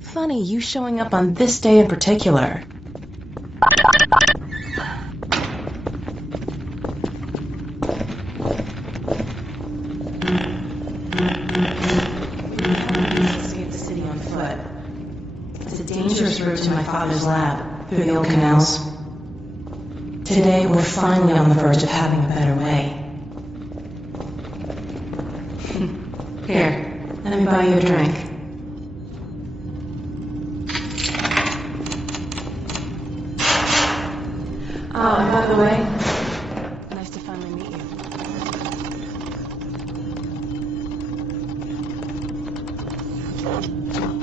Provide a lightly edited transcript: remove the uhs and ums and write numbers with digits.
Funny you showing up on this day in particular. Escape the city on foot. It's a dangerous route to my father's lab, through the old canals. Today, we're finally on the verge of having a better way. Here, let me buy you a drink. Oh, and by the way, nice to finally meet you.